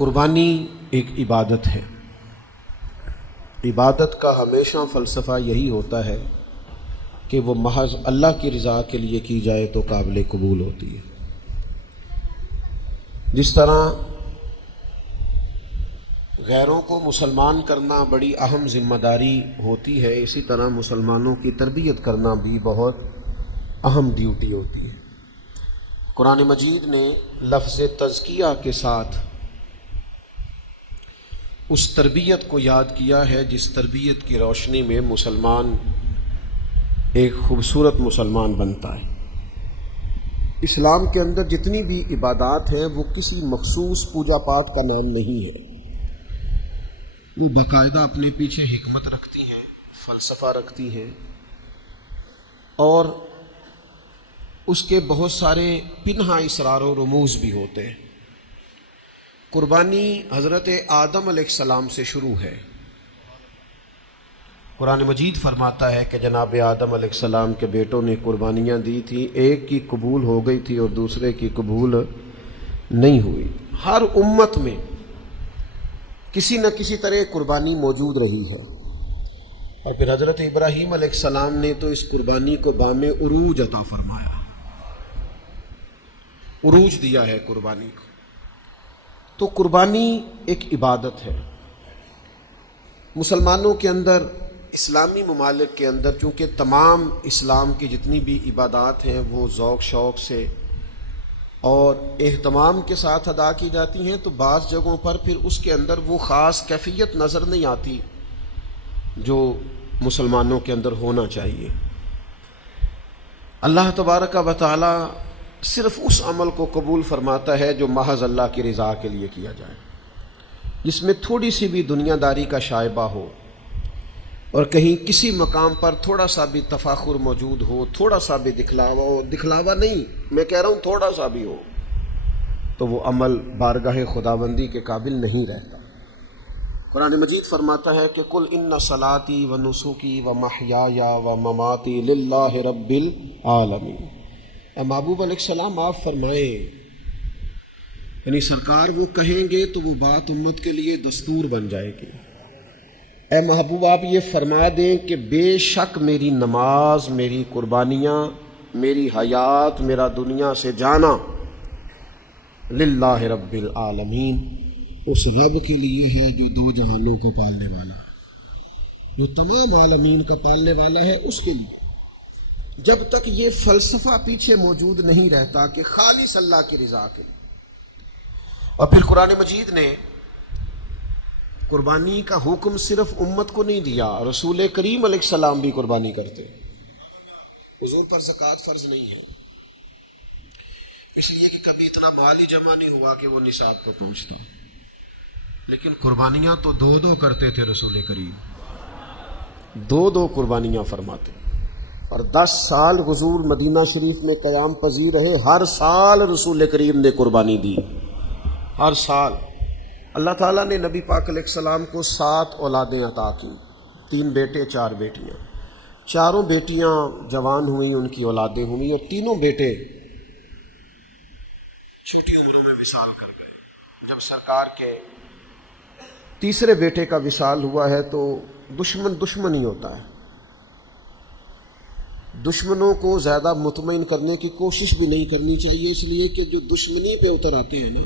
قربانی ایک عبادت ہے۔ عبادت کا ہمیشہ فلسفہ یہی ہوتا ہے کہ وہ محض اللہ کی رضا کے لیے کی جائے تو قابل قبول ہوتی ہے۔ جس طرح غیروں کو مسلمان کرنا بڑی اہم ذمہ داری ہوتی ہے، اسی طرح مسلمانوں کی تربیت کرنا بھی بہت اہم ڈیوٹی ہوتی ہے۔ قرآن مجید نے لفظ تزکیہ کے ساتھ اس تربیت کو یاد کیا ہے جس تربیت کی روشنی میں مسلمان ایک خوبصورت مسلمان بنتا ہے۔ اسلام کے اندر جتنی بھی عبادات ہیں وہ کسی مخصوص پوجا پاٹ کا نام نہیں ہے، وہ باقاعدہ اپنے پیچھے حکمت رکھتی ہیں، فلسفہ رکھتی ہیں، اور اس کے بہت سارے پنہا اسرار و رموز بھی ہوتے ہیں۔ قربانی حضرت آدم علیہ السلام سے شروع ہے۔ قرآن مجید فرماتا ہے کہ جناب آدم علیہ السلام کے بیٹوں نے قربانیاں دی تھیں، ایک کی قبول ہو گئی تھی اور دوسرے کی قبول نہیں ہوئی۔ ہر امت میں کسی نہ کسی طرح قربانی موجود رہی ہے، اور پھر حضرت ابراہیم علیہ السلام نے تو اس قربانی کو بام عروج عطا فرمایا، عروج دیا ہے قربانی کو۔ تو قربانی ایک عبادت ہے۔ مسلمانوں کے اندر، اسلامی ممالک کے اندر، چونکہ تمام اسلام کی جتنی بھی عبادات ہیں وہ ذوق شوق سے اور اہتمام کے ساتھ ادا کی جاتی ہیں، تو بعض جگہوں پر پھر اس کے اندر وہ خاص کیفیت نظر نہیں آتی جو مسلمانوں کے اندر ہونا چاہیے۔ اللہ تبارک و تعالی صرف اس عمل کو قبول فرماتا ہے جو محض اللہ کی رضا کے لیے کیا جائے، جس میں تھوڑی سی بھی دنیا داری کا شائبہ ہو، اور کہیں کسی مقام پر تھوڑا سا بھی تفاخر موجود ہو، تھوڑا سا بھی دکھلاوا ہو، دکھلاوا نہیں، میں کہہ رہا ہوں تھوڑا سا بھی ہو، تو وہ عمل بارگاہ خداوندی کے قابل نہیں رہتا۔ قرآن مجید فرماتا ہے کہ قل ان صلاتی و نسکی و محیای و مماتی للہ رب العالمین۔ اے محبوب علیہ السلام آپ فرمائیں، یعنی سرکار وہ کہیں گے تو وہ بات امت کے لیے دستور بن جائے گی۔ اے محبوب آپ یہ فرما دیں کہ بے شک میری نماز، میری قربانیاں، میری حیات، میرا دنیا سے جانا للہ رب العالمین، اس رب کے لیے ہے جو دو جہانوں کو پالنے والا، جو تمام عالمین کا پالنے والا ہے، اس کے لیے۔ جب تک یہ فلسفہ پیچھے موجود نہیں رہتا کہ خالص اللہ کی رضا کے لیے۔ اور پھر قرآن مجید نے قربانی کا حکم صرف امت کو نہیں دیا، رسول کریم علیہ السلام بھی قربانی کرتے، حضور پر زکوٰۃ فرض نہیں ہے، اس لیے کہ کبھی اتنا مال ہی جمع نہیں ہوا کہ وہ نصاب پر پہنچتا، لیکن قربانیاں تو دو کرتے تھے رسول کریم، دو قربانیاں فرماتے، اور 10 سال حضور مدینہ شریف میں قیام پذیر رہے، ہر سال رسول کریم نے قربانی دی، ہر سال۔ اللہ تعالیٰ نے نبی پاک علیہ السلام کو 7 اولادیں عطا کی، 3 بیٹے 4 بیٹیاں، چاروں بیٹیاں جوان ہوئیں، ان کی اولادیں ہوئیں، اور تینوں بیٹے چھوٹی عمروں میں وصال کر گئے۔ جب سرکار کے تیسرے بیٹے کا وصال ہوا ہے تو دشمن ہی ہوتا ہے، دشمنوں کو زیادہ مطمئن کرنے کی کوشش بھی نہیں کرنی چاہیے، اس لیے کہ جو دشمنی پہ اتر آتے ہیں نا،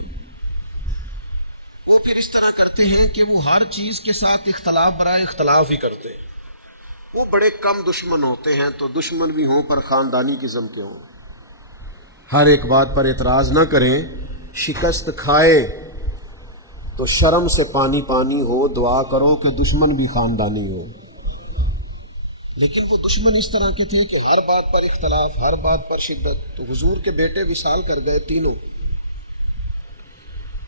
وہ پھر اس طرح کرتے ہیں کہ وہ ہر چیز کے ساتھ اختلاف برائے اختلاف ہی کرتے ہیں۔ وہ بڑے کم دشمن ہوتے ہیں، تو دشمن بھی ہوں پر خاندانی قسم کے ہوں، ہر ایک بات پر اعتراض نہ کریں، شکست کھائے تو شرم سے پانی پانی ہو، دعا کرو کہ دشمن بھی خاندانی ہو۔ لیکن وہ دشمن اس طرح کے تھے کہ ہر بات پر اختلاف، ہر بات پر شدت۔ تو حضور کے بیٹے وصال کر گئے تینوں،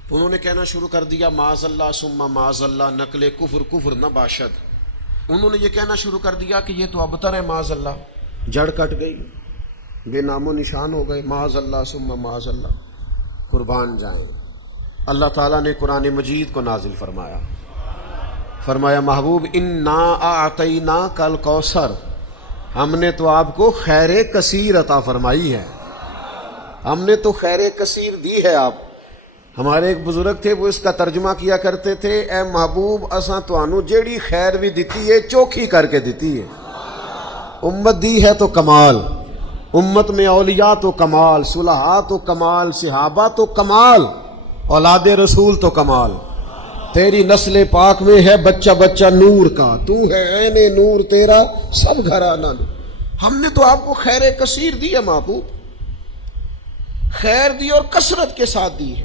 انہوں نے کہنا شروع کر دیا معاذ اللہ ثم معاذ اللہ، نقل کفر نہ باشد۔ انہوں نے یہ کہنا شروع کر دیا کہ یہ تو ابتر ہے، معاذ اللہ، جڑ کٹ گئی، بے نام و نشان ہو گئے، معاذ اللہ ثم معاذ اللہ، قربان جائیں۔ اللہ تعالیٰ نے قرآن مجید کو نازل فرمایا محبوب انا اعطیناک الکوثر، ہم نے تو آپ کو خیر کثیر عطا فرمائی ہے، ہم نے تو خیر کثیر دی ہے آپ۔ ہمارے ایک بزرگ تھے، وہ اس کا ترجمہ کیا کرتے تھے، اے محبوب اساں توانو جیڑی خیر بھی دیتی ہے چوکھی کر کے دیتی ہے۔ امت دی ہے تو کمال، امت میں اولیاء تو کمال، صلحاء تو کمال، صحابہ تو کمال، اولاد رسول تو کمال۔ تیری نسل پاک میں ہے بچہ بچہ نور کا، تو ہے عین نور تیرا سب گھرانہ نور۔ ہم نے تو آپ کو خیر کثیر دی ہے محبوب، خیر دی اور کثرت کے ساتھ دی ہے۔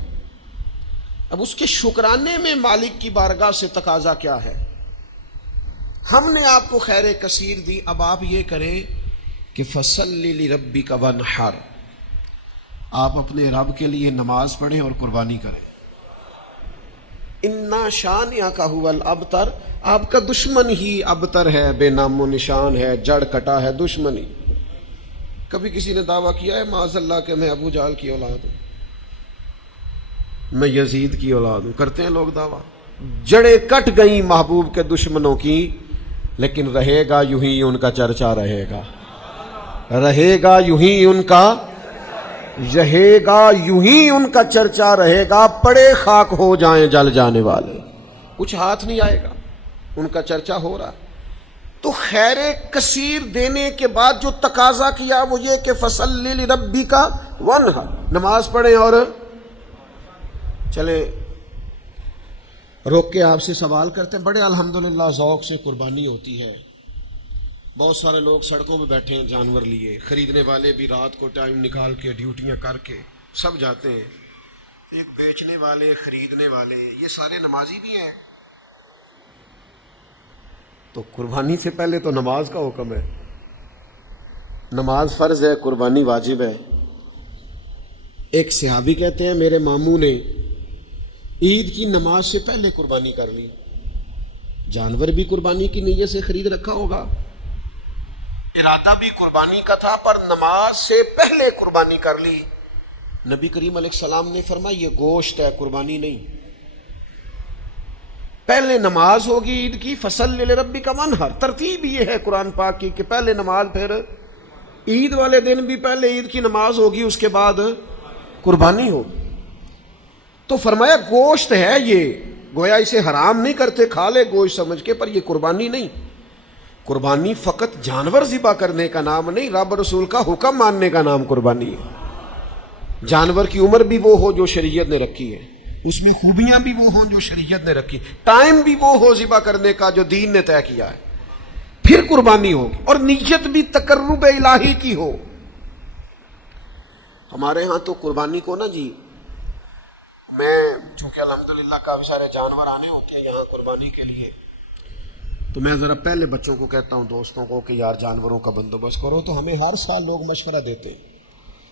اب اس کے شکرانے میں مالک کی بارگاہ سے تقاضا کیا ہے؟ ہم نے آپ کو خیر کثیر دی، اب آپ یہ کریں کہ فَصَلِّ لِرَبِّكَ وَانْحَرْ، آپ اپنے رب کے لیے نماز پڑھیں اور قربانی کریں۔ اِنَّا شَانِئَكَ هُوَ الْأَبْتَرُ، آپ کا دشمن ہی ابتر ہے، بے نام و نشان ہے، جڑ کٹا ہے دشمنی۔ کبھی کسی نے دعویٰ کیا ہے معاذ اللہ کہ میں ابو جہل کی اولاد ہوں، میں یزید کی اولاد ہوں؟ کرتے ہیں لوگ دعویٰ۔ جڑیں کٹ گئیں محبوب کے دشمنوں کی، لیکن رہے گا یوں ہی ان کا چرچا، رہے گا، رہے گا یوں ہی ان کا، رہے گا یوں ہی ان کا چرچا رہے گا۔ پڑے خاک ہو جائیں جل جانے والے، کچھ ہاتھ نہیں آئے گا، ان کا چرچا ہو رہا۔ تو خیر کثیر دینے کے بعد جو تقاضا کیا وہ یہ کہ فَصَلِّ لِرَبِّكَ وَانْحَرْ، نماز پڑھیں اور چلے۔ روک کے آپ سے سوال کرتے ہیں، بڑے الحمدللہ ذوق سے قربانی ہوتی ہے، بہت سارے لوگ سڑکوں پہ بیٹھے ہیں جانور لیے، خریدنے والے بھی رات کو ٹائم نکال کے ڈیوٹیاں کر کے سب جاتے ہیں، ایک بیچنے والے، خریدنے والے، یہ سارے نمازی بھی ہیں۔ تو قربانی سے پہلے تو نماز کا حکم ہے، نماز فرض ہے، قربانی واجب ہے۔ ایک صحابی کہتے ہیں میرے ماموں نے عید کی نماز سے پہلے قربانی کر لی، جانور بھی قربانی کی نیت سے خرید رکھا ہوگا، ارادہ بھی قربانی کا تھا، پر نماز سے پہلے قربانی کر لی۔ نبی کریم علیہ السلام نے فرمایا یہ گوشت ہے، قربانی نہیں۔ پہلے نماز ہوگی عید کی، فَصَلِّ لِرَبِّكَ وَانْحَرْ، ترتیب یہ ہے قرآن پاک کی کہ پہلے نماز، پھر عید والے دن بھی پہلے عید کی نماز ہوگی، اس کے بعد قربانی ہوگی۔ تو فرمایا گوشت ہے یہ، گویا اسے حرام نہیں کرتے، کھا لے گوشت سمجھ کے، پر یہ قربانی نہیں۔ قربانی فقط جانور ذبح کرنے کا نام نہیں، رب رسول کا حکم ماننے کا نام قربانی ہے۔ جانور کی عمر بھی وہ ہو جو شریعت نے رکھی ہے، اس میں خوبیاں بھی وہ ہوں جو شریعت نے رکھی، ٹائم بھی وہ ہو ذبح کرنے کا جو دین نے طے کیا ہے، پھر قربانی ہوگی، اور نیت بھی تقرب الہی کی ہو۔ ہمارے ہاں تو قربانی کو نا جی، میں چونکہ الحمدللہ کافی سارے جانور آنے ہوتے ہیں یہاں قربانی کے لیے، تو میں ذرا پہلے بچوں کو کہتا ہوں، دوستوں کو، کہ یار جانوروں کا بندوبست کرو، تو ہمیں ہر سال لوگ مشورہ دیتے ہیں،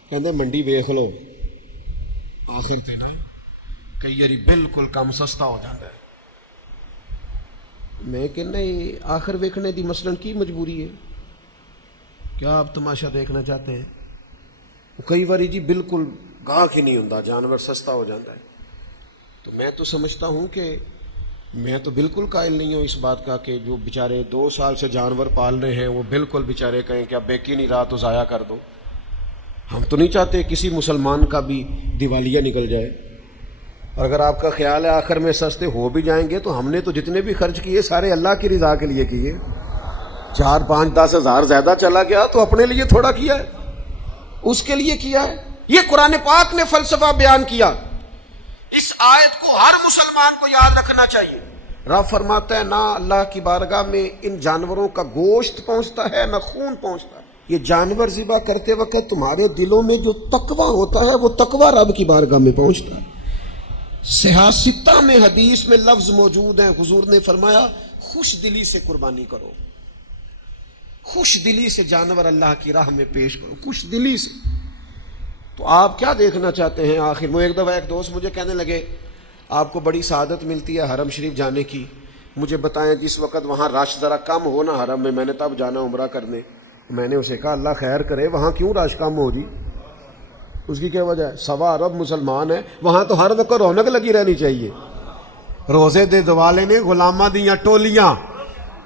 کہتے ہیں منڈی ویکھ لو، آخر تے نہیں کئی یاری بالکل کم سستا ہو جاتا ہے۔ میں کہ نہیں، آخر ویکھنے دی مثلاً کی مجبوری ہے؟ کیا آپ تماشا دیکھنا چاہتے ہیں؟ کئی باری جی بالکل گاہک ہی نہیں ہوتا، جانور سستا ہو جاتا ہے۔ تو میں تو سمجھتا ہوں کہ میں تو بالکل قائل نہیں ہوں اس بات کا کہ جو بیچارے 2 سال سے جانور پال رہے ہیں وہ بالکل بیچارے کہیں کہ اب بیکی نہیں رہا تو ضائع کر دو۔ ہم تو نہیں چاہتے کسی مسلمان کا بھی دیوالیہ نکل جائے، اور اگر آپ کا خیال ہے آخر میں سستے ہو بھی جائیں گے، تو ہم نے تو جتنے بھی خرچ کیے سارے اللہ کی رضا کے لیے کیے، 4 5 10 ہزار زیادہ چلا گیا تو اپنے لیے تھوڑا کیا ہے، اس کے لیے کیا ہے۔ یہ قرآن پاک نے فلسفہ بیان کیا، اس آیت کو ہر مسلمان کو یاد رکھنا چاہیے۔ رب فرماتا ہے نہ اللہ کی بارگاہ میں ان جانوروں کا گوشت پہنچتا ہے نہ خون پہنچتا ہے، یہ جانور ذبح کرتے وقت تمہارے دلوں میں جو تقویٰ ہوتا ہے وہ تقویٰ رب کی بارگاہ میں پہنچتا ہے۔ صحیح 6 میں حدیث میں لفظ موجود ہیں، حضور نے فرمایا خوش دلی سے قربانی کرو، خوش دلی سے جانور اللہ کی راہ میں پیش کرو، خوش دلی سے۔ تو آپ کیا دیکھنا چاہتے ہیں آخر؟ وہ ایک دفعہ ایک دوست مجھے کہنے لگے آپ کو بڑی سعادت ملتی ہے حرم شریف جانے کی، مجھے بتائیں جس وقت وہاں رش ذرا کم ہو نا حرم میں نے تب جانا عمرہ کرنے۔ میں نے اسے کہا اللہ خیر کرے، وہاں کیوں رش کم ہو جی؟ اس کی کیا وجہ ہے؟ 1.25 ارب مسلمان ہیں، وہاں تو ہر وقت رونق لگی رہنی چاہیے۔ روزے دے دوالے نے غلاماں دیاں ٹولیاں،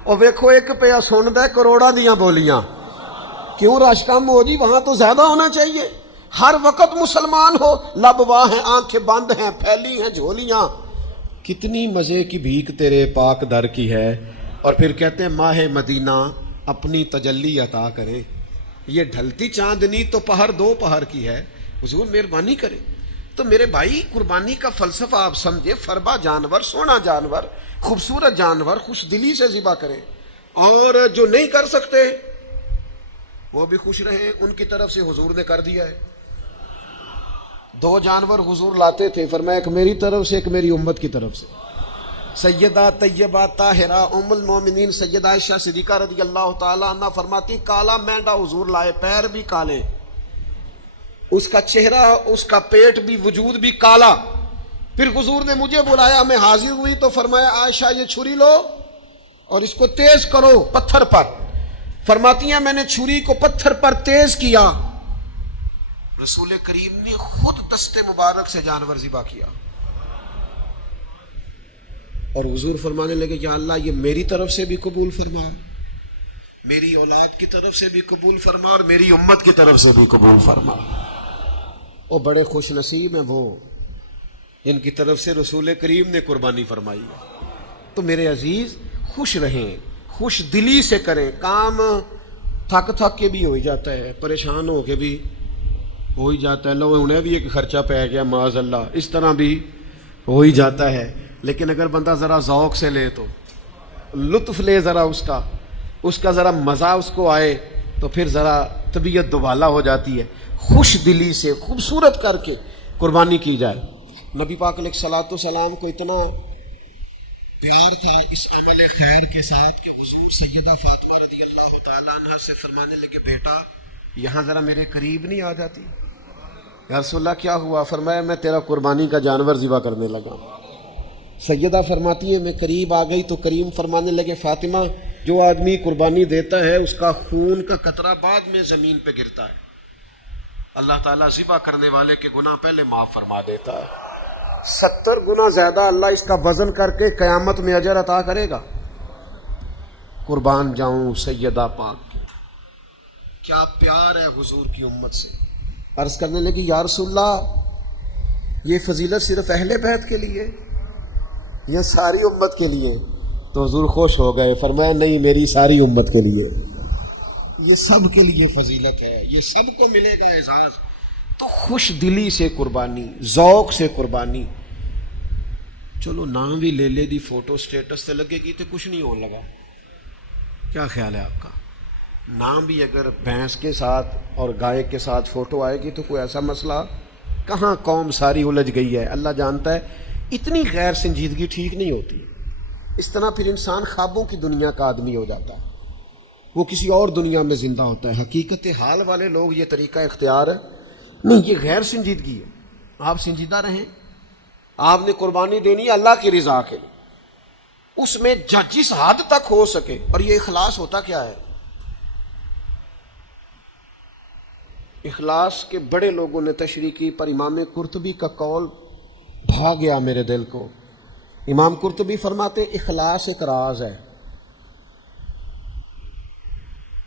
اور ویکھو ایک پیا سندا ہے کروڑاں دیاں بولیاں، کیوں رش کم ہو جی؟ وہاں تو زیادہ ہونا چاہیے۔ ہر وقت مسلمان ہو، لب واہ ہیں، آنکھیں بند ہیں، پھیلی ہیں جھولیاں، کتنی مزے کی بھیک تیرے پاک در کی ہے، اور پھر کہتے ہیں ماہ مدینہ اپنی تجلی عطا کرے۔ یہ ڈھلتی چاندنی تو پہر دو پہر کی ہے، حضور مہربانی کرے۔ تو میرے بھائی قربانی کا فلسفہ آپ سمجھے، فربا جانور، سونا جانور، خوبصورت جانور خوش دلی سے ذبح کریں، اور جو نہیں کر سکتے وہ بھی خوش رہیں، ان کی طرف سے حضور نے کر دیا ہے۔ 2 جانور حضور لاتے تھے، فرمایا ایک میری طرف سے، ایک میری امت کی طرف سے۔ سیدہ طیبہ طاہرہ ام المومنین سیدہ عائشہ صدیقہ رضی اللہ تعالی عنہ فرماتی کالا مینڈا حضور لائے، پیر بھی کالے، اس کا چہرہ، اس کا پیٹ بھی، وجود بھی کالا۔ پھر حضور نے مجھے بلایا، میں حاضر ہوئی تو فرمایا عائشہ یہ چھری لو اور اس کو تیز کرو پتھر پر۔ فرماتی ہیں میں نے چھری کو پتھر پر تیز کیا، رسول کریم نے خود دست مبارک سے جانور ذبح کیا، اور حضور فرمانے لگے یا اللہ یہ میری طرف سے بھی قبول فرما، میری اولاد کی طرف سے بھی قبول فرما، اور میری امت کی طرف سے بھی قبول فرما۔ اور بڑے خوش نصیب ہیں وہ جن کی طرف سے رسول کریم نے قربانی فرمائی۔ تو میرے عزیز خوش رہیں، خوش دلی سے کریں کام۔ تھک کے بھی ہو ہی جاتا ہے، پریشان ہو کے بھی ہو ہی جاتا ہے، لو انہیں بھی ایک خرچہ پہ گیا معاذ اللہ، اس طرح بھی ہو ہی جاتا ہے۔ لیکن اگر بندہ ذرا ذوق سے لے، تو لطف لے ذرا اس کا ذرا مزہ اس کو آئے، تو پھر ذرا طبیعت دوبالا ہو جاتی ہے۔ خوش دلی سے خوبصورت کر کے قربانی کی جائے۔ نبی پاک علیہ الصلوۃ والسلام کو اتنا پیار تھا اس عمل خیر کے ساتھ کہ حضور سیدہ فاطمہ رضی اللہ تعالی عنہ سے فرمانے لگے بیٹا یہاں ذرا میرے قریب نہیں آ جاتی؟ یا رسول اللہ کیا ہوا؟ فرمایا میں تیرا قربانی کا جانور ذبح کرنے لگا۔ سیدہ فرماتی ہے میں قریب آ گئی تو کریم فرمانے لگے فاطمہ جو آدمی قربانی دیتا ہے اس کا خون کا قطرہ بعد میں زمین پہ گرتا ہے، اللہ تعالیٰ ذبح کرنے والے کے گناہ پہلے معاف فرما دیتا ہے، 70 گنا زیادہ اللہ اس کا وزن کر کے قیامت میں اجر عطا کرے گا۔ قربان جاؤں سیدہ پاک کی، کیا پیار ہے حضور کی امت سے۔ عرض کرنے لگی یا رسول اللہ یہ فضیلت صرف اہل بیت کے لیے یا ساری امت کے لیے؟ تو حضور خوش ہو گئے، فرمایا نہیں میری ساری امت کے لیے، یہ سب کے لیے فضیلت ہے، یہ سب کو ملے گا اعزاز۔ تو خوش دلی سے قربانی، ذوق سے قربانی۔ چلو نام بھی لے لے دی، فوٹو سٹیٹس تے لگے گی تو کچھ نہیں ہونے لگا، کیا خیال ہے آپ کا؟ نام بھی اگر بھینس کے ساتھ اور گائے کے ساتھ فوٹو آئے گی تو کوئی ایسا مسئلہ کہاں، قوم ساری الجھ گئی ہے، اللہ جانتا ہے۔ اتنی غیر سنجیدگی ٹھیک نہیں ہوتی، اس طرح پھر انسان خوابوں کی دنیا کا آدمی ہو جاتا ہے، وہ کسی اور دنیا میں زندہ ہوتا ہے۔ حقیقت حال والے لوگ یہ طریقہ اختیار نہیں، یہ غیر سنجیدگی ہے۔ آپ سنجیدہ رہیں، آپ نے قربانی دینی ہے اللہ کی رضا کے لیے، اس میں جس حد تک ہو سکے۔ اور یہ اخلاص ہوتا کیا ہے؟ اخلاص کے بڑے لوگوں نے تشریح کی، پر امام قرطبی کا قول بھا گیا میرے دل کو۔ امام قرطبی فرماتے اخلاص ایک راز ہے،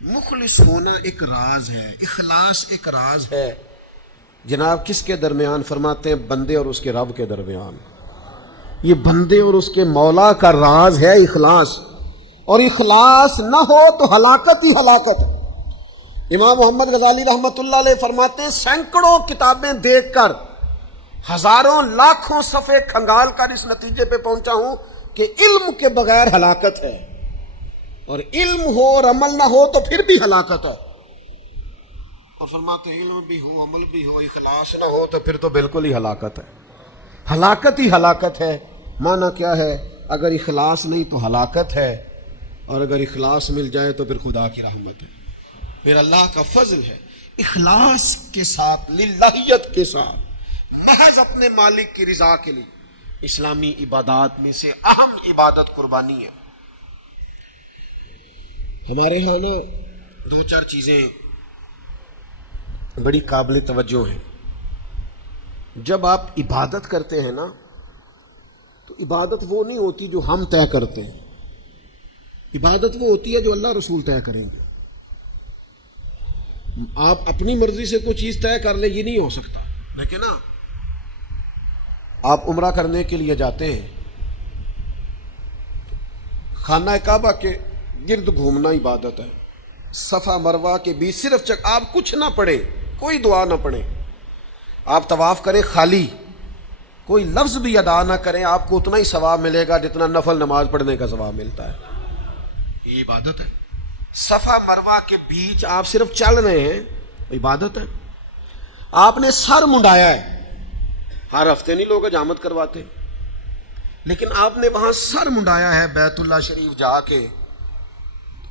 مخلص ہونا ایک راز ہے، اخلاص ایک راز ہے۔ جناب کس کے درمیان؟ فرماتے ہیں بندے اور اس کے رب کے درمیان۔ یہ بندے اور اس کے مولا کا راز ہے اخلاص، اور اخلاص نہ ہو تو ہلاکت ہی ہلاکت ہے۔ امام محمد غزالی رحمۃ اللہ علیہ فرماتے ہیں سینکڑوں کتابیں دیکھ کر، ہزاروں لاکھوں صفحے کھنگال کر اس نتیجے پہ پہنچا ہوں کہ علم کے بغیر ہلاکت ہے، اور علم ہو اور عمل نہ ہو تو پھر بھی ہلاکت ہے۔ اور فرماتے ہیں علم بھی ہو، عمل بھی ہو، اخلاص نہ ہو تو پھر تو بالکل ہی ہلاکت ہے، ہلاکت ہی ہلاکت ہے۔ معنی کیا ہے؟ اگر اخلاص نہیں تو ہلاکت ہے، اور اگر اخلاص مل جائے تو پھر خدا کی رحمت ہے، پھر اللہ کا فضل ہے۔ اخلاص کے ساتھ، للہیت کے ساتھ، محض اپنے مالک کی رضا کے لیے، اسلامی عبادات میں سے اہم عبادت قربانی ہے۔ ہمارے ہاں نا 2-4 چیزیں بڑی قابل توجہ ہیں۔ جب آپ عبادت کرتے ہیں نا تو عبادت وہ نہیں ہوتی جو ہم طے کرتے ہیں، عبادت وہ ہوتی ہے جو اللہ رسول طے کریں گے۔ آپ اپنی مرضی سے کوئی چیز طے کر لیں، یہ نہیں ہو سکتا. لیکن نا آپ عمرہ کرنے کے لیے جاتے ہیں، خانہ کعبہ کے گرد گھومنا عبادت ہے. صفا مروہ کے بیچ صرف آپ کچھ نہ پڑھیں، کوئی دعا نہ پڑھیں، آپ طواف کریں خالی، کوئی لفظ بھی ادا نہ کریں، آپ کو اتنا ہی ثواب ملے گا جتنا نفل نماز پڑھنے کا ثواب ملتا ہے. یہ عبادت ہے. صفا مروہ کے بیچ آپ صرف چل رہے ہیں، عبادت ہے. آپ نے سر منڈایا ہے، ہر ہفتے نہیں لوگ حجامت کرواتے، لیکن آپ نے وہاں سر منڈایا ہے بیت اللہ شریف جا کے.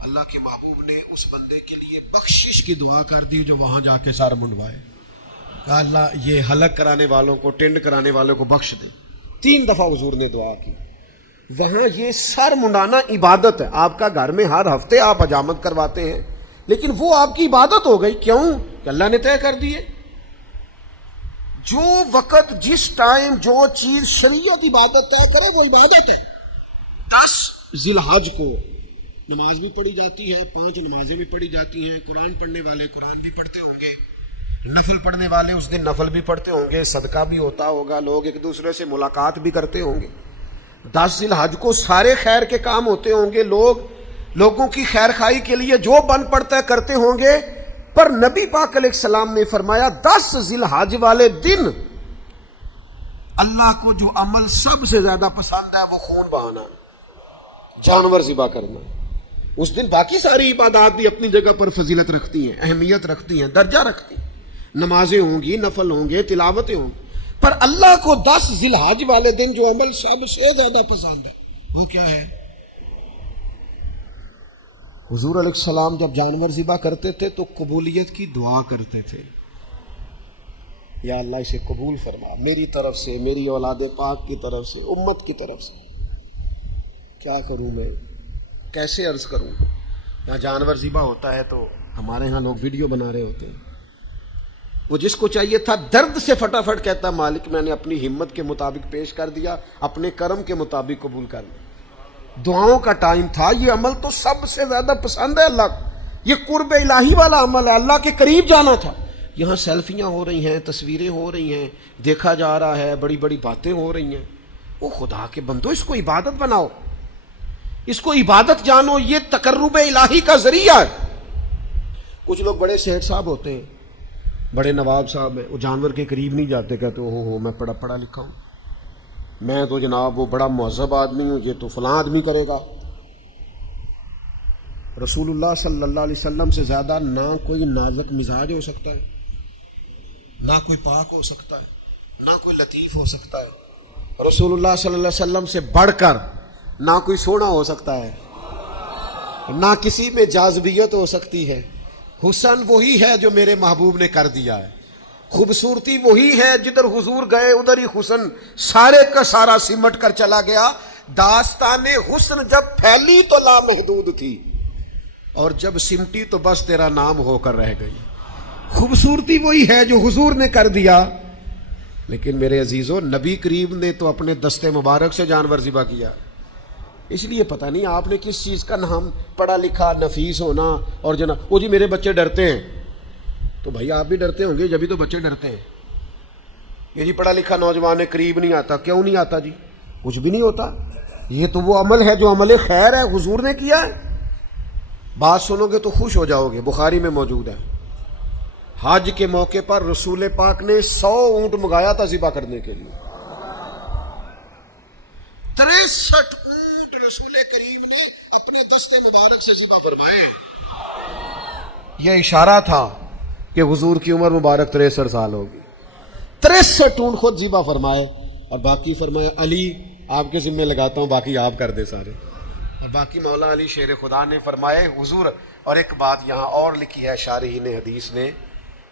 اللہ کے محبوب نے اس بندے کے لیے بخشش کی دعا کر دی جو وہاں جا کے سر منڈوائے. کہا اللہ یہ ہلاک کرانے والوں کو، ٹینڈ کرانے والوں کو بخش دے. 3 دفعہ حضور نے دعا کی. وہاں یہ سر منڈانا عبادت ہے. آپ کا گھر میں ہر ہفتے آپ حجامت کرواتے ہیں، لیکن وہ آپ کی عبادت ہو گئی. کیوں؟ کہ اللہ نے طے کر دیے. جو وقت، جس ٹائم جو چیز شریعت عبادت طے کرے وہ عبادت ہے. 10 ذی الحج کو نماز بھی پڑھی جاتی ہے، 5 نمازیں بھی پڑھی جاتی ہیں. قرآن پڑھنے والے قرآن بھی پڑھتے ہوں گے، نفل پڑھنے والے اس دن نفل بھی پڑھتے ہوں گے، صدقہ بھی ہوتا ہوگا، لوگ ایک دوسرے سے ملاقات بھی کرتے ہوں گے. 10 ذی الحج کو سارے خیر کے کام ہوتے ہوں گے، لوگوں کی خیر خائی کے لیے جو بن پڑتا ہے کرتے ہوں گے. پر نبی پاک علیہ السلام نے فرمایا 10 ذی الحج والے دن اللہ کو جو عمل سب سے زیادہ پسند ہے وہ خون بہانا، جانور ذبح کرنا. اس دن باقی ساری عبادات بھی اپنی جگہ پر فضیلت رکھتی ہیں، اہمیت رکھتی ہیں، درجہ رکھتی ہیں. نمازیں ہوں گی، نفل ہوں گے، تلاوتیں ہوں گی. پر اللہ کو 10 ذی الحج والے دن جو عمل سب سے زیادہ پسند ہے وہ کیا ہے؟ حضور علیہ السلام جب جانور ذبح کرتے تھے تو قبولیت کی دعا کرتے تھے. یا اللہ اسے قبول فرما میری طرف سے، میری اولاد پاک کی طرف سے، امت کی طرف سے. کیا کروں میں، کیسے عرض کروں؟ یہاں جانور ذبح ہوتا ہے تو ہمارے ہاں لوگ ویڈیو بنا رہے ہوتے ہیں. وہ جس کو چاہیے تھا درد سے فٹافٹ کہتا مالک میں نے اپنی ہمت کے مطابق پیش کر دیا، اپنے کرم کے مطابق قبول کر لیا. دعاؤں کا ٹائم تھا. یہ عمل تو سب سے زیادہ پسند ہے اللہ کو، یہ قرب الہی والا عمل ہے، اللہ کے قریب جانا تھا. یہاں سیلفیاں ہو رہی ہیں، تصویریں ہو رہی ہیں، دیکھا جا رہا ہے، بڑی بڑی باتیں ہو رہی ہیں. وہ خدا کے بندو اس کو عبادت بناؤ، اس کو عبادت جانو، یہ تقرب الہی کا ذریعہ ہے. کچھ لوگ بڑے سیٹ صاحب ہوتے ہیں، بڑے نواب صاحب ہیں، وہ جانور کے قریب نہیں جاتے، کہتے ہو میں پڑھا لکھا ہوں، میں تو جناب وہ بڑا مہذب آدمی ہوں، یہ تو فلاں آدمی کرے گا. رسول اللہ صلی اللہ علیہ وسلم سے زیادہ نہ کوئی نازک مزاج ہو سکتا ہے، نہ کوئی پاک ہو سکتا ہے، نہ کوئی لطیف ہو سکتا ہے. رسول اللہ صلی اللہ علیہ وسلم سے بڑھ کر نہ کوئی سونا ہو سکتا ہے، نہ کسی میں جاذبیت ہو سکتی ہے. حسن وہی ہے جو میرے محبوب نے کر دیا ہے، خوبصورتی وہی ہے، جدھر حضور گئے ادھر ہی حسن سارے کا سارا سمٹ کر چلا گیا. داستان حسن جب پھیلی تو لامحدود تھی، اور جب سمٹی تو بس تیرا نام ہو کر رہ گئی. خوبصورتی وہی ہے جو حضور نے کر دیا. لیکن میرے عزیزوں، نبی کریم نے تو اپنے دستے مبارک سے جانور ذبح کیا. اس لیے پتہ نہیں آپ نے کس چیز کا نام پڑھا لکھا نفیس ہونا اور جناب وہ جی میرے بچے ڈرتے ہیں، تو بھائی آپ بھی ڈرتے ہوں گے جبھی تو بچے ڈرتے ہیں. یہ جی پڑھا لکھا نوجوان قریب نہیں آتا، کیوں نہیں آتا جی؟ کچھ بھی نہیں ہوتا. یہ تو وہ عمل ہے جو عمل خیر ہے، حضور نے کیا ہے. بات سنو گے تو خوش ہو جاؤ گے، بخاری میں موجود ہے. حج کے موقع پر رسول پاک نے 100 اونٹ منگایا تھا ذبح کرنے کے لیے. 63 اونٹ رسول کریم نے اپنے دستے مبارک سے ذبح فرمائے. یہ اشارہ تھا کہ حضور کی عمر مبارک 63 سال ہوگی. 63 اونٹ خود ذبح فرمائے، اور باقی فرمایا علی آپ کے ذمہ لگاتا ہوں، باقی آپ کر دے سارے. اور باقی مولا علی شیر خدا نے فرمائے حضور. اور ایک بات یہاں اور لکھی ہے شارحین حدیث نے،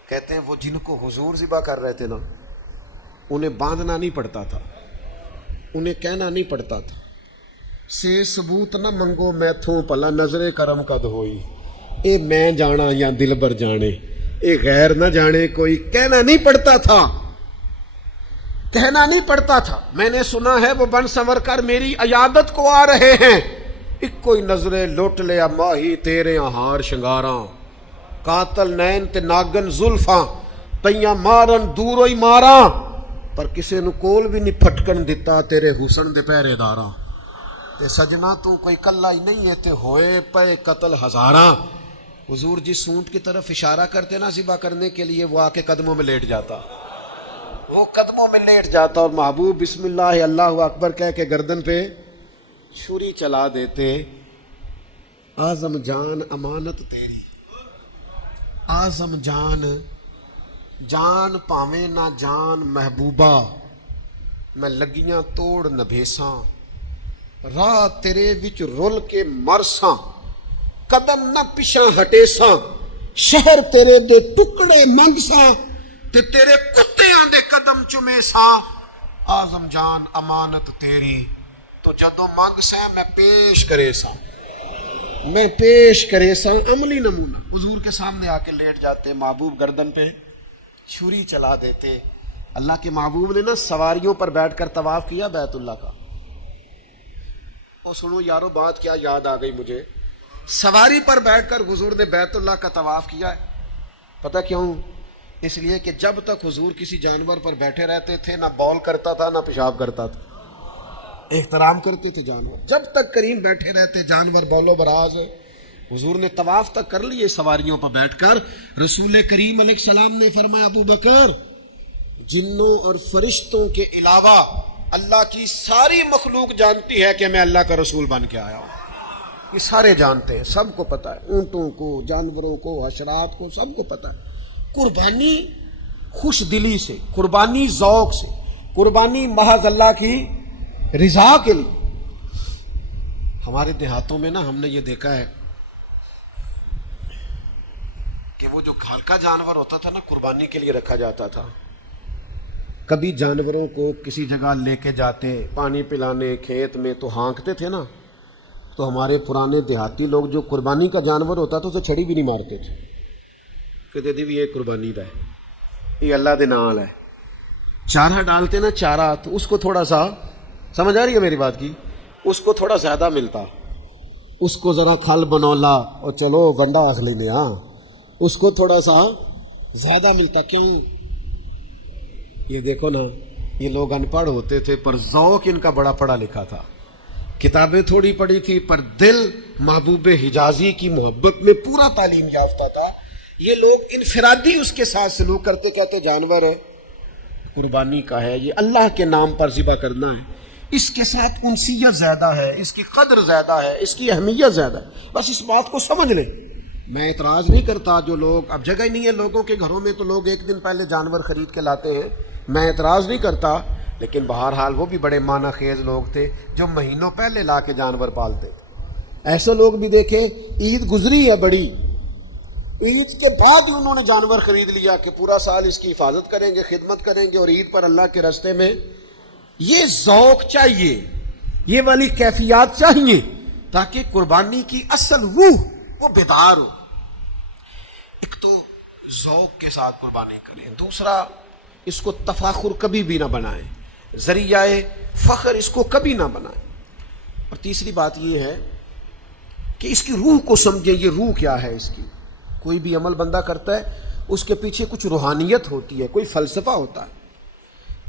کہتے ہیں وہ جن کو حضور ذبح کر رہے تھے نا، انہیں باندھنا نہیں پڑتا تھا، انہیں کہنا نہیں پڑتا تھا سے ثبوت نہ منگو میں تھوں پلا نظر کرم قد ہوئی. اے میں جانا یا دل بر جانے، اے غیر نہ جانے کوئی. کہنا نہیں پڑتا تھا، کہنا نہیں پڑتا تھا. میں نے سنا ہے وہ بن سنور کر میری عیادت کو آ رہے ہیں، ایک کوئی نظریں لوٹ لیا ماہی تیرے ہار شنگاراں. قاتل نین تے ناگن زلفاں تیاں مارن دوروں ہی ماراں پر کسے نو کول بھی نہیں پھٹکن دتا تیرے حسن دے پہرے داراں تے سجنا تو کوئی کلا ہی نہیں ہے تے ہوئے پے قتل ہزاراں. حضور جس اونٹ کی طرف اشارہ کرتے نا ذبح کرنے کے لیے وہ آ کے قدموں میں لیٹ جاتا, وہ قدموں میں لیٹ جاتا اور محبوب بسم اللہ اللہ اکبر کہہ کے گردن پہ چھری چلا دیتے. اعظم جان امانت تیری, اعظم جان جان پاویں نہ جان محبوبہ میں لگیاں توڑ نبھیساں راہ تیرے وچ رول کے مرساں قدم نہ پیچھا ہٹیساں شہر تیرے دے ٹکڑے منگساں تے تیرے کتیاں دے قدم چومے ساں. اعظم جان امانت تیری تو جدوں منگ سیں میں پیش کرے ساں, میں پیش کرے ساں. عملی نمونہ حضور کے سامنے آ کے لیٹ جاتے, محبوب گردن پہ چھری چلا دیتے. اللہ کے محبوب نے نا سواریوں پر بیٹھ کر طواف کیا بیت اللہ کا. اور سنو یارو بات کیا یاد آ گئی مجھے, سواری پر بیٹھ کر حضور نے بیت اللہ کا طواف کیا ہے. پتہ کیوں؟ اس لیے کہ جب تک حضور کسی جانور پر بیٹھے رہتے تھے نہ بول کرتا تھا نہ پیشاب کرتا تھا, احترام کرتے تھے جانور. جب تک کریم بیٹھے رہتے جانور بولو براز. حضور نے طواف تک کر لیے سواریوں پر بیٹھ کر. رسول کریم علیہ السلام نے فرمایا ابو بکر جنوں اور فرشتوں کے علاوہ اللہ کی ساری مخلوق جانتی ہے کہ میں اللہ کا رسول بن کے آیا ہوں. یہ سارے جانتے ہیں, سب کو پتہ ہے, اونٹوں کو, جانوروں کو, حشرات کو, سب کو پتہ ہے. قربانی خوش دلی سے, قربانی ذوق سے, قربانی محض اللہ کی رضا کے لیے. ہمارے دیہاتوں میں نا ہم نے یہ دیکھا ہے کہ وہ جو گھر کا جانور ہوتا تھا نا قربانی کے لیے رکھا جاتا تھا. کبھی جانوروں کو کسی جگہ لے کے جاتے پانی پلانے کھیت میں تو ہانکتے تھے نا, تو ہمارے پرانے دیہاتی لوگ جو قربانی کا جانور ہوتا تھا اسے چھڑی بھی نہیں مارتے تھے, کہتے تھے بھی یہ قربانی دا ہے, یہ اللہ دے نال ہے. چارہ ڈالتے نا چارہ تو اس کو تھوڑا سا, سمجھ آ رہی ہے میری بات کی, اس کو تھوڑا زیادہ ملتا, اس کو ذرا کھل بنولا اور چلو ونڈا آخ لینے, ہاں اس کو تھوڑا سا زیادہ ملتا. کیوں؟ یہ دیکھو نا یہ لوگ ان پڑھ ہوتے تھے پر ذوق ان کا بڑا پڑھا لکھا تھا, کتابیں تھوڑی پڑھی تھی پر دل محبوب حجازی کی محبت میں پورا تعلیم یافتہ تھا. یہ لوگ انفرادی اس کے ساتھ سلوک کرتے, کہتے جانور قربانی کا ہے, یہ اللہ کے نام پر ذبح کرنا ہے, اس کے ساتھ انسیت زیادہ ہے, اس کی قدر زیادہ ہے, اس کی اہمیت زیادہ ہے. بس اس بات کو سمجھ لیں. میں اعتراض نہیں کرتا جو لوگ, اب جگہ ہی نہیں ہے لوگوں کے گھروں میں تو لوگ ایک دن پہلے جانور خرید کے لاتے ہیں, میں اعتراض نہیں کرتا, لیکن بہرحال وہ بھی بڑے معنی خیز لوگ تھے جو مہینوں پہلے لا کے جانور پالتے تھے. ایسے لوگ بھی دیکھیں, عید گزری ہے بڑی, عید کے بعد ہی انہوں نے جانور خرید لیا کہ پورا سال اس کی حفاظت کریں گے, خدمت کریں گے, اور عید پر اللہ کے راستے میں. یہ ذوق چاہیے, یہ والی کیفیات چاہیے تاکہ قربانی کی اصل روح وہ بیدار ہو. ایک تو ذوق کے ساتھ قربانی کریں, دوسرا اس کو تفاخر کبھی بھی نہ بنائیں, ذریعہ فخر اس کو کبھی نہ بنائیں, اور تیسری بات یہ ہے کہ اس کی روح کو سمجھیں. یہ روح کیا ہے اس کی؟ کوئی بھی عمل بندہ کرتا ہے اس کے پیچھے کچھ روحانیت ہوتی ہے, کوئی فلسفہ ہوتا ہے,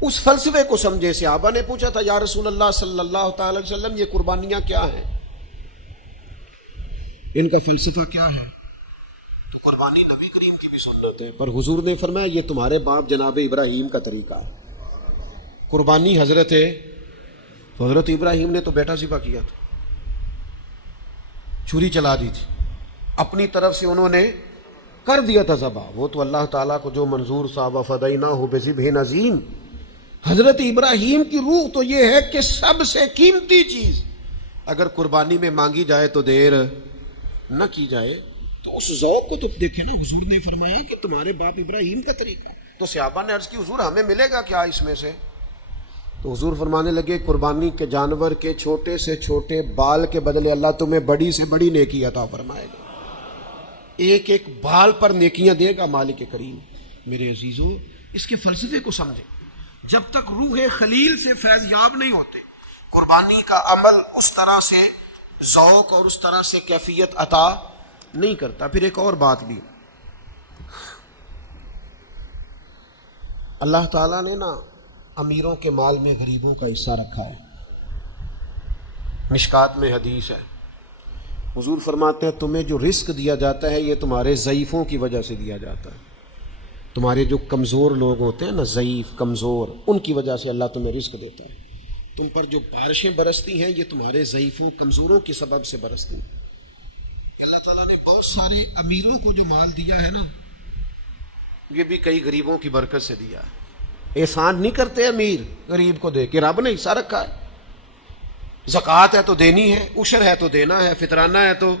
اس فلسفے کو سمجھے. صحابہ نے پوچھا تھا یا رسول اللہ صلی اللہ تعالی وسلم یہ قربانیاں کیا ہیں, ان کا فلسفہ کیا ہے؟ تو قربانی نبی کریم کی بھی سنت ہے, پر حضور نے فرمایا یہ تمہارے باپ جناب ابراہیم کا طریقہ ہے. قربانی حضرت ابراہیم نے تو بیٹا ذبح کیا تھا, چھری چلا دی تھی, اپنی طرف سے انہوں نے کر دیا تھا ذبح. وہ تو اللہ تعالیٰ کو جو منظور صاحب فدیناہ بذبح عظیم. حضرت ابراہیم کی روح تو یہ ہے کہ سب سے قیمتی چیز اگر قربانی میں مانگی جائے تو دیر نہ کی جائے. تو اس ذوق کو تو دیکھیں نا, حضور نے فرمایا کہ تمہارے باپ ابراہیم کا طریقہ. تو صحابہ نے عرض کی حضور ہمیں ملے گا کیا اس میں سے؟ تو حضور فرمانے لگے قربانی کے جانور کے چھوٹے سے چھوٹے بال کے بدلے اللہ تمہیں بڑی سے بڑی نیکی عطا فرمائے گا. ایک ایک بال پر نیکیاں دے گا مالک کریم. میرے عزیزو اس کے فلسفے کو سمجھیں. جب تک روح خلیل سے فیض یاب نہیں ہوتے قربانی کا عمل اس طرح سے ذوق اور اس طرح سے کیفیت عطا نہیں کرتا. پھر ایک اور بات بھی, اللہ تعالیٰ نے نا امیروں کے مال میں غریبوں کا حصہ رکھا ہے. مشکات میں حدیث ہے، حضور فرماتے ہیں تمہیں جو رزق دیا جاتا ہے یہ تمہارے ضعیفوں کی وجہ سے دیا جاتا ہے. تمہارے جو کمزور لوگ ہوتے ہیں نا، ضعیف کمزور، ان کی وجہ سے اللہ تمہیں رزق دیتا ہے. تم پر جو بارشیں برستی ہیں یہ تمہارے ضعیفوں کمزوروں کے سبب سے برستی ہیں. اللہ تعالیٰ نے بہت سارے امیروں کو جو مال دیا ہے نا، یہ بھی کئی غریبوں کی برکت سے دیا ہے. احسان نہیں کرتے امیر غریب کو دے کے، رب نے حصہ رکھا ہے. زکوٰۃ ہے تو دینی ہے، عشر ہے تو دینا ہے، فطرانہ ہے تو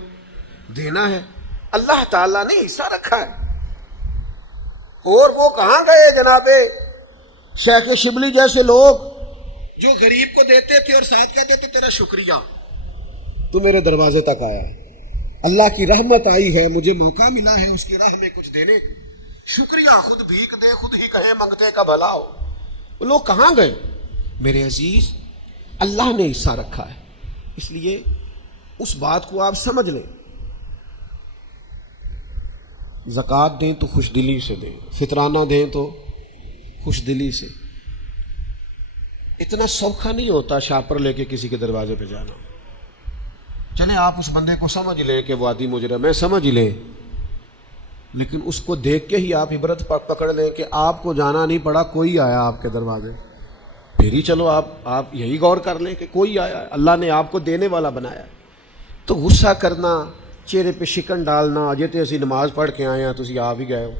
دینا ہے. اللہ تعالیٰ نے حصہ رکھا ہے. اور وہ کہاں گئے جناب شیخ شبلی جیسے لوگ جو غریب کو دیتے تھے اور ساتھ کہتے تھے تیرا شکریہ، تو میرے دروازے تک آیا ہے، اللہ کی رحمت آئی ہے، مجھے موقع ملا ہے اس کی راہ میں کچھ دینے، شکریہ. خود بھیک دے، خود ہی کہے منگتے کا بھلا ہو. وہ لوگ کہاں گئے؟ میرے عزیز، اللہ نے حصہ رکھا ہے، اس لیے اس بات کو آپ سمجھ لیں. زکوٰۃ دیں تو خوش دلی سے دیں، فطرانہ دیں تو خوش دلی سے. اتنا سوکھا نہیں ہوتا شاپر لے کے کسی کے دروازے پہ جانا. چلے آپ اس بندے کو سمجھ لیں کہ وہ عادی مجرم ہے، سمجھ لیں، لیکن اس کو دیکھ کے ہی آپ عبرت پکڑ لیں کہ آپ کو جانا نہیں پڑا، کوئی آیا آپ کے دروازے. پھر ہی چلو آپ یہی غور کر لیں کہ کوئی آیا ہے، اللہ نے آپ کو دینے والا بنایا. تو غصہ کرنا، چہرے پہ شکن ڈالنا، اجے تے اسی نماز پڑھ کے آئے ہیں تسی آ بھی گئے ہو،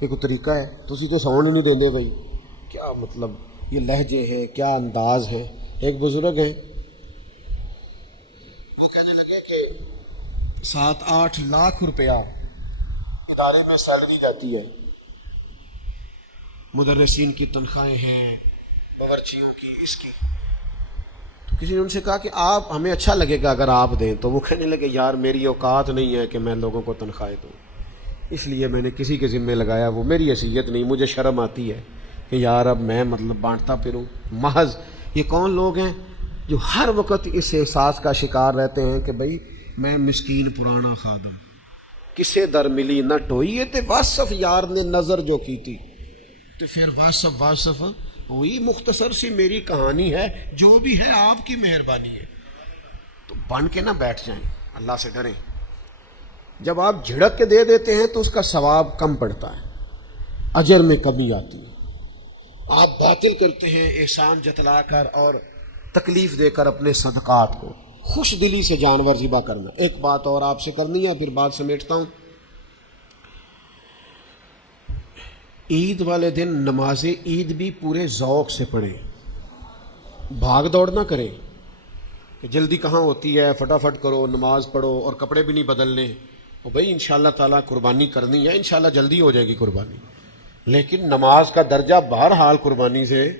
یہ کوئی طریقہ ہے؟ تسی تو سون ہی نہیں دیندے بھائی. کیا مطلب یہ لہجے ہے، کیا انداز ہے. ایک بزرگ ہیں، وہ کہنے لگے کہ 7-8 لاکھ روپیہ ادارے میں سیلری جاتی ہے، مدرسین کی تنخواہیں ہیں، باورچیوں کی، اس کی. تو کسی نے ان سے کہا کہ آپ ہمیں اچھا لگے گا اگر آپ دیں. تو وہ کہنے لگے یار میری اوقات نہیں ہے کہ میں لوگوں کو تنخواہیں دوں، اس لیے میں نے کسی کے ذمے لگایا. وہ میری حیثیت نہیں، مجھے شرم آتی ہے کہ یار اب میں بانٹتا پھروں. محض یہ کون لوگ ہیں جو ہر وقت اس احساس کا شکار رہتے ہیں کہ بھئی میں مسکین پرانا خادم، کسے در ملی نہ ٹوئی تے واصف یار نے نظر جو کی تھی. تو پھر واصف وہی مختصر سی میری کہانی ہے، جو بھی ہے آپ کی مہربانی ہے. تو بن کے نہ بیٹھ جائیں، اللہ سے ڈریں. جب آپ جھڑک کے دے دیتے ہیں تو اس کا ثواب کم پڑتا ہے، اجر میں کمی آتی ہے. آپ باطل کرتے ہیں احسان جتلا کر اور تکلیف دے کر اپنے صدقات کو. خوش دلی سے جانور ذبح کرنا. ایک بات اور آپ سے کرنی ہے، پھر بات سمیٹتا ہوں. عید والے دن نماز عید بھی پورے ذوق سے پڑھیں، بھاگ دوڑ نہ کریں کہ جلدی کہاں ہوتی ہے، فٹافٹ کرو، نماز پڑھو اور کپڑے بھی نہیں بدلنے. بھائی انشاءاللہ تعالیٰ قربانی کرنی ہے، انشاءاللہ جلدی ہو جائے گی قربانی، لیکن نماز کا درجہ بہرحال قربانی سے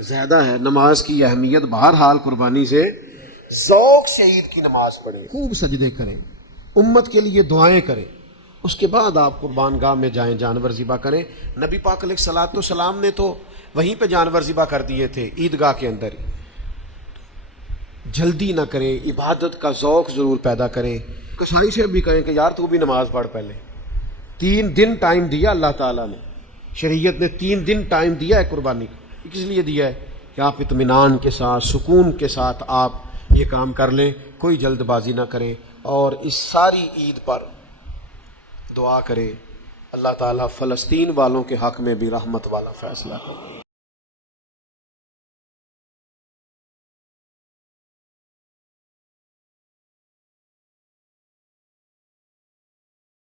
زیادہ ہے. نماز کی اہمیت بہرحال قربانی سے. ذوق سے عید کی نماز پڑھیں، خوب سجدے کریں، امت کے لیے دعائیں کریں، اس کے بعد آپ قربان گاہ میں جائیں، جانور ذبح کریں. نبی پاک علیہ الصلوۃ والسلام نے تو وہیں پہ جانور ذبح کر دیے تھے، عیدگاہ کے اندر ہی. جلدی نہ کریں، عبادت کا ذوق ضرور پیدا کریں. کسائی سے بھی کہیں کہ یار تو بھی نماز پڑھ پہلے. 3 دن ٹائم دیا اللہ تعالیٰ نے، شریعت نے 3 دن ٹائم دیا ہے قربانی کا. کس لیے دیا ہے؟ کہ آپ اطمینان کے ساتھ، سکون کے ساتھ آپ یہ کام کر لیں، کوئی جلد بازی نہ کریں. اور اس ساری عید پر دعا کریں اللہ تعالیٰ فلسطین والوں کے حق میں بھی رحمت والا فیصلہ کرے.